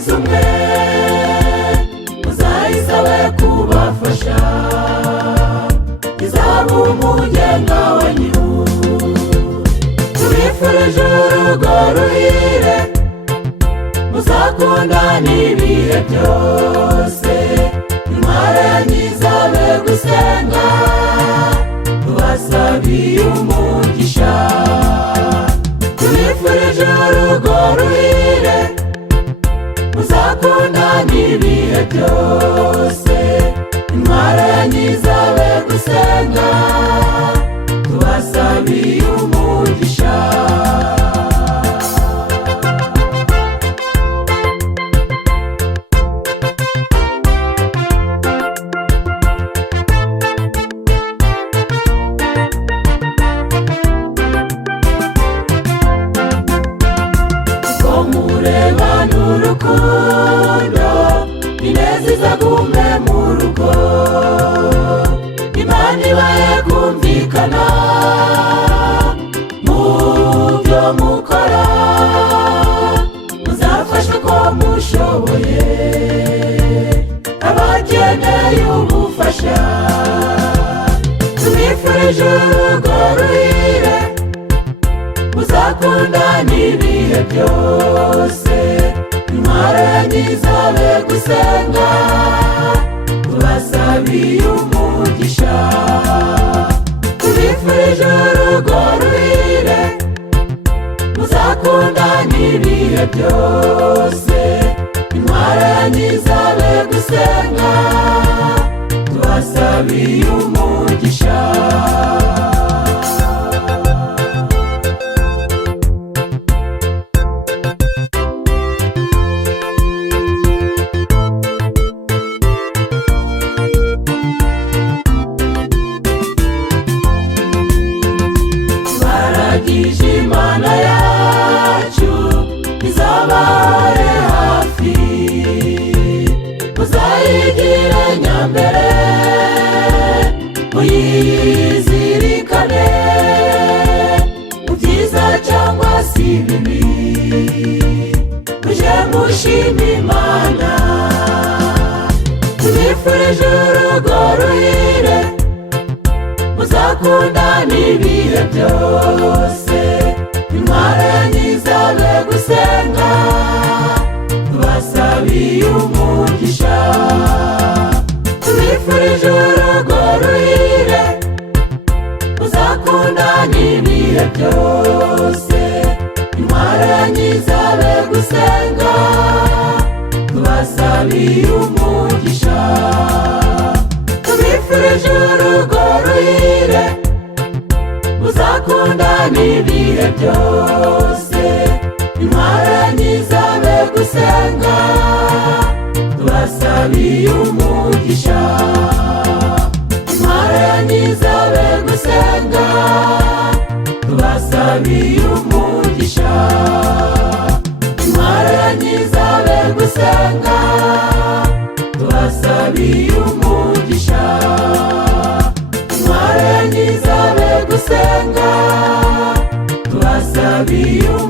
mugize umwe muzayisabe kubafasha izaba umugenga wanyu. Tubifurije urugo ruhire muzakundana ibihe byose, intwaro yanyu izabe gusenga tubasabiye umugisha. Tubifurije urugo ruhire muzakundana ibihe byose, intwaro yanyu izabe gusenga tubasabiye umugisha. Murebana urukundo ineza izagume mu rugo, Imana ibahe kumvikana mu byo mukora, muzafashe uko mushoboye abakeneye ubufasha. Tubifurije urugo ruhire muzakundana ibihe byose, intwaro yanyu izabe gusenga tubasabiye umugisha. Tubifurije urugo ruhire muzakundana ibihe byose, intwaro yanyu izabe gusenga tubasabiye umugisha. Imana yacu izabare hafi, muzayigire nyambere muyizirikane mu byiza cyangwa si bibi, muje mushima Imana. Tubifurije urugo ruhire muzakundana ibihe byose, intwaro yanyu izabe gusenga tubasabiye umugisha. Tubifurije urugo ruhire muzakundana ibihe byose, intwaro yanyu izabe gusenga tubasabiye umugisha. Tubifurije urugo ruhire muzakundana ibihe byose, intwaro yanyu izabe gusenga tubasabiye umugisha. Intwaro yanyu izabe gusenga tubasabiye umugisha. Intwaro yanyu izabe gusenga tubasabiye umugisha. Intwaro yanyu izabe gusenga tubasabiye umugisha.